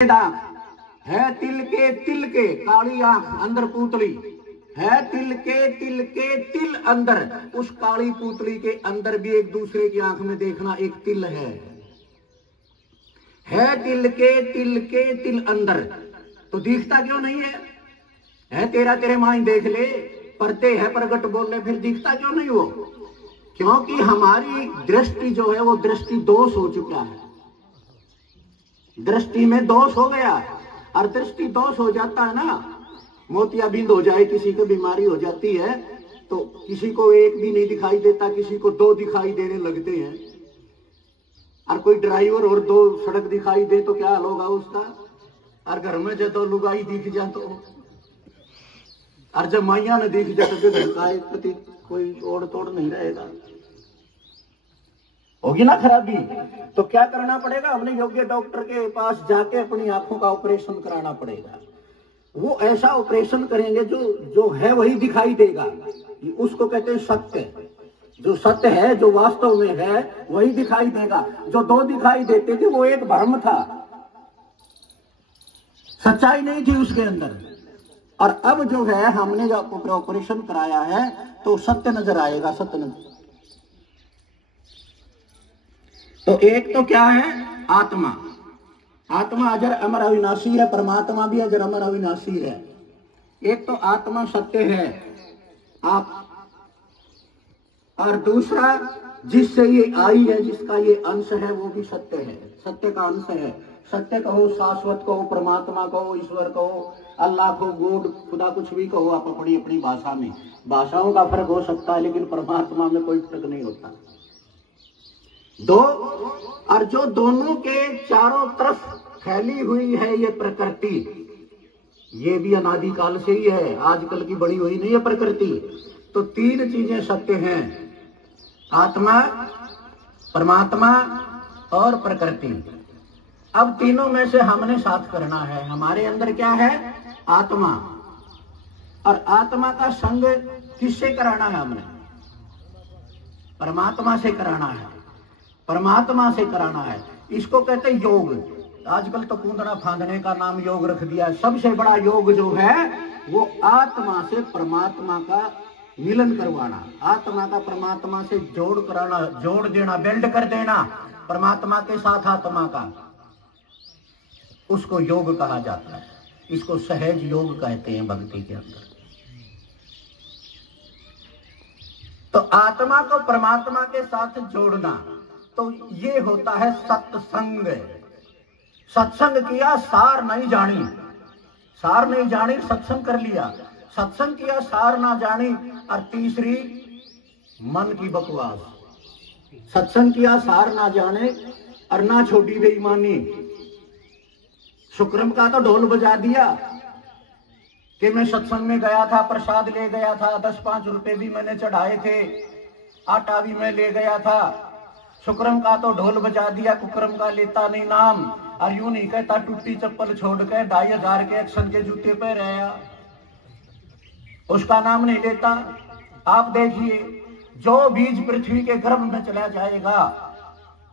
है तिल के काली आंख अंदर पुतली है, तिल के तिल अंदर। उस काली पुतली के अंदर भी एक दूसरे की आंख में देखना एक तिल है तिल के तिल अंदर। तो दिखता क्यों नहीं है तेरे माई देख ले, परते है प्रगट बोल ले, फिर दिखता क्यों नहीं वो? क्योंकि हमारी दृष्टि जो है वो दृष्टि दोष हो चुका है, दृष्टि में दोष हो गया। और दृष्टि दोष हो जाता है ना, मोतियाबिंद हो जाए, किसी को बीमारी हो जाती है तो किसी को एक भी नहीं दिखाई देता, किसी को दो दिखाई देने लगते हैं। और कोई ड्राइवर और दो सड़क दिखाई दे तो क्या हाल होगा उसका? और घर में जब दो लुगाई दिख जा तो, और जब माइया ने दिख जाए तो धड़काए प्रति कोई ओढ़ तोड़ नहीं रहेगा, होगी ना खराबी। तो क्या करना पड़ेगा? हमने योग्य डॉक्टर के पास जाके अपनी आंखों का ऑपरेशन कराना पड़ेगा। वो ऐसा ऑपरेशन करेंगे जो है वही दिखाई देगा। उसको कहते हैं सत्य। जो सत्य है, जो वास्तव में है, वही दिखाई देगा। जो दो दिखाई देते थे वो एक भ्रम था, सच्चाई नहीं थी उसके अंदर। और अब जो है हमने जब ऑपरेशन कराया है तो सत्य नजर आएगा, सत्य नजर। तो एक तो क्या है? आत्मा। आत्मा अजर अमर अविनाशी है, परमात्मा भी अजर अमर अविनाशी है। एक तो आत्मा सत्य है आप, और दूसरा जिससे ये आई है, जिसका ये अंश है, वो भी सत्य है, सत्य का अंश है। सत्य कहो, शाश्वत कहो, परमात्मा कहो, ईश्वर कहो, अल्लाह को, गॉड, खुदा, कुछ भी कहो आप अपनी अपनी भाषा में। भाषाओं का फर्क हो सकता है लेकिन परमात्मा में कोई फर्क नहीं होता। दो, और जो दोनों के चारों तरफ फैली हुई है ये प्रकृति, ये भी अनादि काल से ही है, आजकल की बड़ी हुई नहीं है प्रकृति। तो तीन चीजें सत्य हैं, आत्मा, परमात्मा और प्रकृति। अब तीनों में से हमने साथ करना है। हमारे अंदर क्या है? आत्मा। और आत्मा का संग किससे कराना है? हमने परमात्मा से कराना है, परमात्मा से कराना है। इसको कहते हैं योग। आजकल तो कूदना फांदने का नाम योग रख दिया है। सबसे बड़ा योग जो है वो आत्मा से परमात्मा का मिलन करवाना, आत्मा का परमात्मा से जोड़ कराना, जोड़ देना, बेल्ट कर देना परमात्मा के साथ आत्मा का, उसको योग कहा जाता है। इसको सहज योग कहते हैं भक्ति के अंदर। तो आत्मा को परमात्मा के साथ जोड़ना, तो ये होता है सत्संग। सत्संग किया, सार नहीं जानी, सार नहीं जानी, सत्संग कर लिया। सत्संग किया, सार ना जानी। और तीसरी मन की बकवास। सत्संग किया, सार ना जाने और ना छोटी बेईमानी। शुक्रम का तो ढोल बजा दिया कि मैं सत्संग में गया था, प्रसाद ले गया था, 10-5 रुपए भी मैंने चढ़ाए थे, आटा भी मैं ले गया था। शुक्रम का तो ढोल बजा दिया, कुक्रम का लेता नहीं नाम। और यूं नहीं कहता टूटी चप्पल छोड़ के 2500 के एक्शन के जूते पे रहा, उसका नाम नहीं लेता। आप देखिए, जो बीज पृथ्वी के गर्भ में चला जाएगा,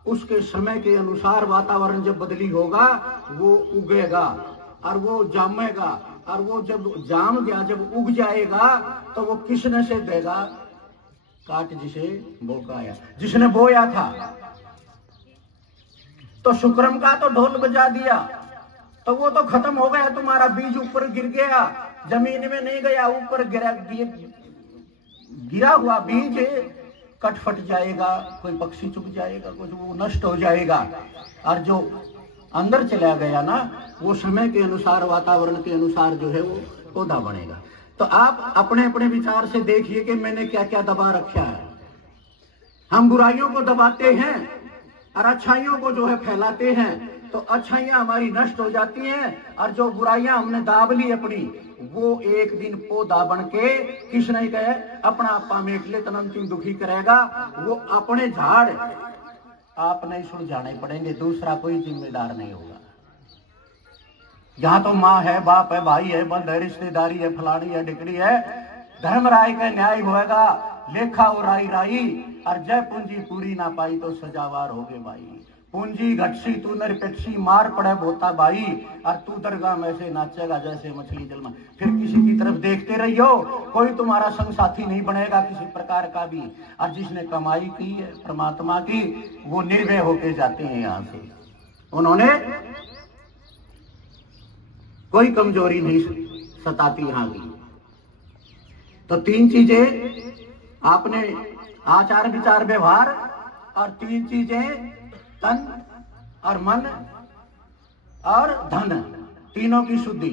उसके समय के अनुसार वातावरण जब बदली होगा वो उगेगा और वो जामेगा। और वो जब जाम गया, जब उग जाएगा तो वो किसने से देगा? काट जिसे बोकाया, जिसने बोया था। तो शुक्रम का तो ढोल बजा दिया तो वो तो खत्म हो गया। तुम्हारा बीज ऊपर गिर गया, जमीन में नहीं गया, ऊपर गिरा हुआ बीज कट फट जाएगा, कोई पक्षी चुग जाएगा, कुछ वो नष्ट हो जाएगा। और जो अंदर चला गया ना, वो समय के अनुसार, वातावरण के अनुसार जो है वो पौधा बनेगा। तो आप अपने अपने विचार से देखिए कि मैंने क्या क्या दबा रखा है। हम बुराइयों को दबाते हैं और अच्छाइयों को जो है फैलाते हैं, तो अच्छाइयां हमारी नष्ट हो जाती हैं। और जो बुराइयां हमने दाब ली अपनी, वो एक दिन पौधा बन के किस नहीं कहे अपना आपा मेट ले, तन अंतिम दुखी करेगा। वो अपने झाड़ आप नहीं सुलझाने पड़ेंगे, दूसरा कोई जिम्मेदार नहीं होगा। यहाँ तो माँ है, बाप है, भाई है, बंद है, रिश्तेदारी है, फलानी है, डिकड़ी है, धर्म राय का न्याय होएगा, लेखा और राई राई। और जय पूंजी पूरी ना पाई तो सजावार हो गए भाई। पूंजी घटसी तू निरपेक्षी मार पड़े भोता भाई, और तू दरगाह में से नाचेगा जैसे मछली जल में। फिर किसी की तरफ देखते रहियो, कोई तुम्हारा संग साथी नहीं बनेगा किसी प्रकार का भी। और जिसने कमाई की है परमात्मा की, वो निर्भय होके जाते हैं यहां से। उन्होंने कोई कमजोरी नहीं सताती यहां की। तो तीन चीजें आपने, आचार विचार व्यवहार, और तीन चीजें तन और मन और धन, तीनों की शुद्धि।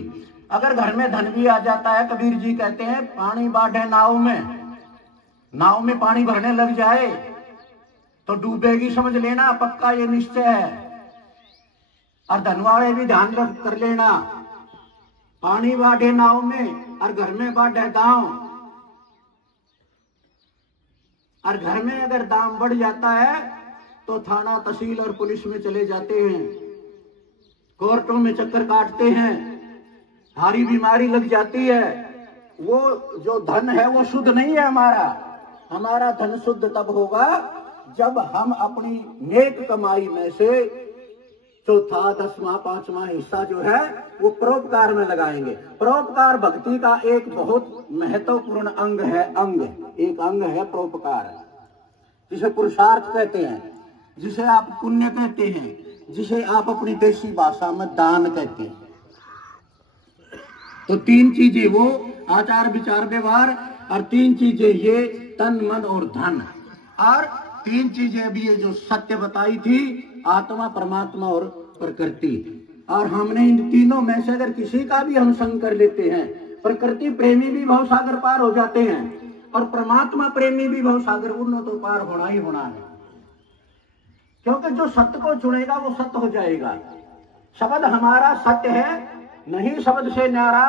अगर घर में धन भी आ जाता है, कबीर जी कहते हैं पानी बाढ़े नाव में, नाव में पानी भरने लग जाए तो डूबेगी, समझ लेना पक्का, ये निश्चय है। और धन वाले भी ध्यान रख कर लेना, पानी बाढ़े नाव में और घर में बाढ़े दांव। और घर में अगर दाम बढ़ जाता है तो थाना तहसील और पुलिस में चले जाते हैं, कोर्टों में चक्कर काटते हैं, हारी बीमारी लग जाती है। वो जो धन है वो शुद्ध नहीं है हमारा। हमारा धन शुद्ध तब होगा जब हम अपनी नेक कमाई में से चौथा, 10वां, 5वां हिस्सा जो है वो परोपकार में लगाएंगे। परोपकार भक्ति का एक बहुत महत्वपूर्ण अंग है। एक अंग है परोपकार, जिसे पुरुषार्थ कहते हैं, जिसे आप पुण्य कहते हैं, जिसे आप अपनी देशी भाषा में दान कहते हैं। तो तीन चीजें वो आचार विचार व्यवहार, और तीन चीजें ये तन मन और धन, और तीन चीजें अभी ये जो सत्य बताई थी, आत्मा परमात्मा और प्रकृति। और हमने इन तीनों में से अगर किसी का भी हम संग कर लेते हैं, प्रकृति प्रेमी भी भवसागर पार हो जाते हैं, और परमात्मा प्रेमी भी भवसागर, उन्हें तो पार होना ही होना है। क्योंकि जो सत्य को चुनेगा वो सत्य हो जाएगा। शब्द हमारा सत्य है, नहीं शब्द से न्यारा,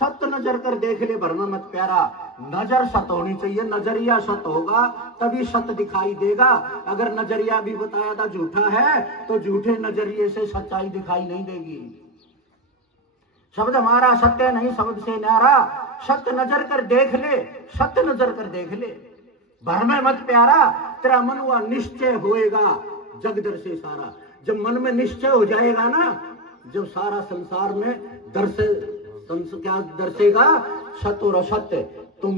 सत्य नजर कर देख ले भरमा मत प्यारा। नजर सत्य होनी चाहिए, नजरिया सत्य होगा तभी सत्य दिखाई देगा। अगर नजरिया भी बताया था झूठा है तो झूठे नजरिए से सच्चाई दिखाई नहीं देगी। शब्द हमारा सत्य नहीं शब्द से न्यारा, सत्य नजर कर देख ले, सत्य नजर कर देख ले, भरमे मत प्यारा। तेरा मन हुआ निश्चय होएगा जगदर से सारा। जब मन में निश्चय हो जाएगा ना, जब सारा संसार में क्या दर्शेगा, सत्य और असत्य, तुम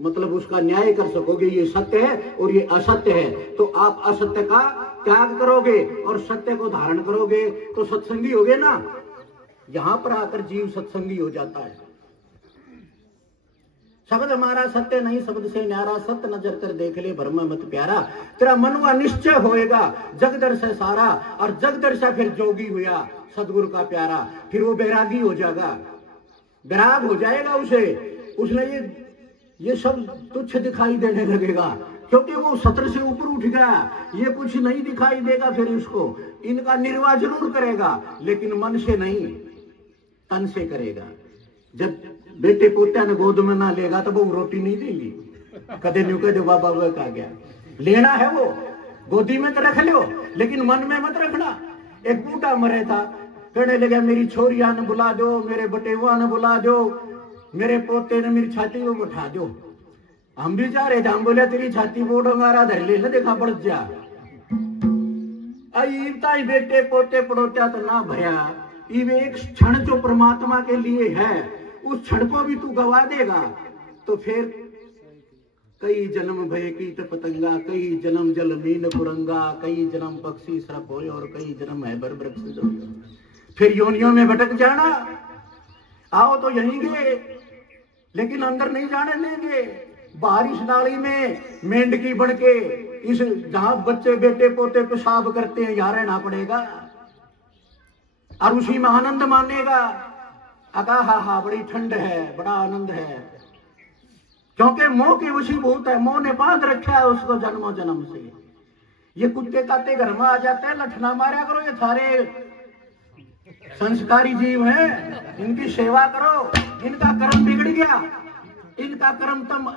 मतलब उसका न्याय कर सकोगे, ये सत्य है और ये असत्य है। तो आप असत्य का त्याग करोगे और सत्य को धारण करोगे तो सत्संगी होगे ना। यहां पर आकर जीव सत्संगी हो जाता है। शब्द हमारा सत्य नहीं शब्द से न्यारा, सत्य नजर कर देख ले भरमा मत प्यारा। तेरा मन हुआ निश्चय होएगा जगदर से सारा, और जगदर से फिर जोगी हुआ सदगुरु का प्यारा। फिर वो बैरागी हो जाएगा, बैराग हो जाएगा उसने ये सब तुच्छ दिखाई देने लगेगा, क्योंकि वो सत्र से ऊपर उठ गया। ये कुछ नहीं दिखाई देगा फिर उसको। इनका निर्वाह जरूर करेगा लेकिन मन से नहीं, तन से करेगा। जब बेटे पोत्या ने गोद में ना लेगा तो वो रोटी नहीं देंगी, कदे न्यू कदे बाबा वो कहा गया। लेना है वो गोदी में तो रख लो लेकिन मन में मत रखना। एक बूढ़ा मरे था, कहने लगा मेरी छोरिया ने बुला दो, मेरे बटेवा ने बुला दो, मेरे पोते ने मेरी छाती को उठा दो। हम भी जा रहे थे, हम बोले तेरी छाती बोर्ड हमारा धर ले, देखा पड़ जा। आई बेटे पोते पड़ोत्या तो ना भया। ये एक क्षण जो परमात्मा के लिए है, उस क्षण को भी तू गवा देगा तो फिर कई जन्म भय की पतंगा, कई जन्म जल मीन कुरंगा, कई जन्म पक्षी सरप हो और कई जन्म है बर वृक्ष। फिर योनियों में भटक जाना। आओ तो यहीं गए लेकिन अंदर नहीं जाने देंगे। बारिश नाली में मेंढकी बन के इस जहां बच्चे बेटे पोते पेशाब करते हैं यहाँ रहना पड़ेगा और उसी में आनंद मानेगा। अका हा बड़ी ठंड है, बड़ा आनंद है, क्योंकि मोह की वशीभूत है। मोह ने बांध रखा है उसको जन्मों जन्म से। ये कुत्ते काते घर में आ जाते हैं, लठना मारा करो। ये सारे संस्कारी जीव हैं, इनकी सेवा करो। इनका कर्म बिगड़ गया, इनका कर्म तुम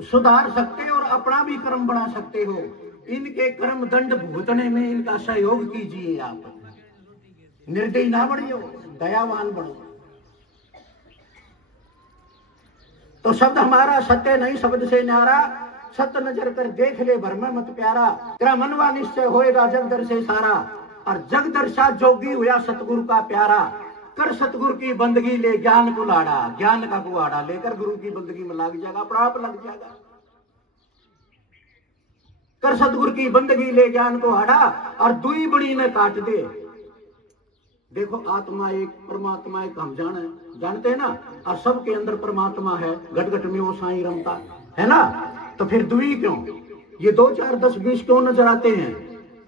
सुधार सकते हो और अपना भी कर्म बना सकते हो। इनके कर्म दंड भुगतने में इनका सहयोग कीजिए। आप निर्दयी ना बनियो, दयावान बनो। तो शब्द हमारा सत्य नहीं शब्द से न्यारा, सत नजर कर देख ले भरम मत प्यारा, तेरा मनवा निश्चय होएगा जग दर से सारा। और जग दर्शा जोगी हुआ सतगुरु का प्यारा, कर सतगुरु की बंदगी ले ज्ञान को लाड़ा, ज्ञान का कुआड़ा लेकर गुरु की बंदगी में लग जाएगा, अपना आप लग जाएगा। कर सतगुरु की बंदगी ले ज्ञान को आड़ा, और दुई बड़ी ने काट दे। देखो आत्मा एक, परमात्मा एक, हम जानते हैं ना, और सबके अंदर परमात्मा है, घट घट में वो साई रमता है ना। तो फिर दुई क्यों, ये 2 4 10 20 क्यों नजर आते हैं?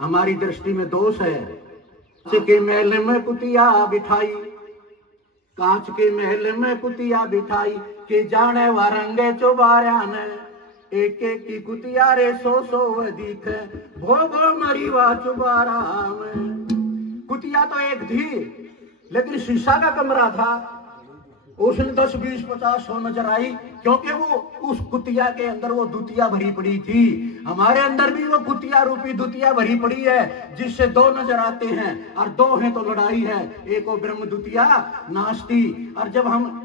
हमारी दृष्टि में दोष है। कांच के महल में कुतिया बिठाई, कांच के महल में कुतिया बिठाई, के जाने वारंगे चौबारा ने, एक एक की कुतिया रे 100 दिखे, भोगो मरी वा चुबारा में। कुतिया तो एक थी, लेकिन शीशा का कमरा था, उसने 10 20 50 100 नजर आई, क्योंकि वो उस कुतिया के अंदर वो दुतिया भरी पड़ी थी। हमारे अंदर भी वो कुतिया रूपी दुतिया भरी पड़ी है, जिससे 2 नजर आते हैं, और 2 हैं तो लड़ाई है, एक वो ब्रह्म द्वितीया नास्ती। और जब हम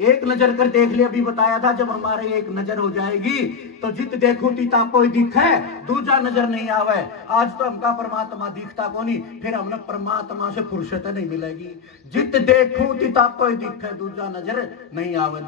एक नजर कर देख ले, अभी बताया था, जब हमारे एक नजर हो जाएगी तो जित देखो तिता कोई दिखे, दूजा नजर नहीं आवे। आज तो हमका परमात्मा दिखता को नहीं, फिर हमने परमात्मा से फुर्सत नहीं मिलेगी। जित देखो तिता कोई दिखे, दूजा नजर नहीं आवे।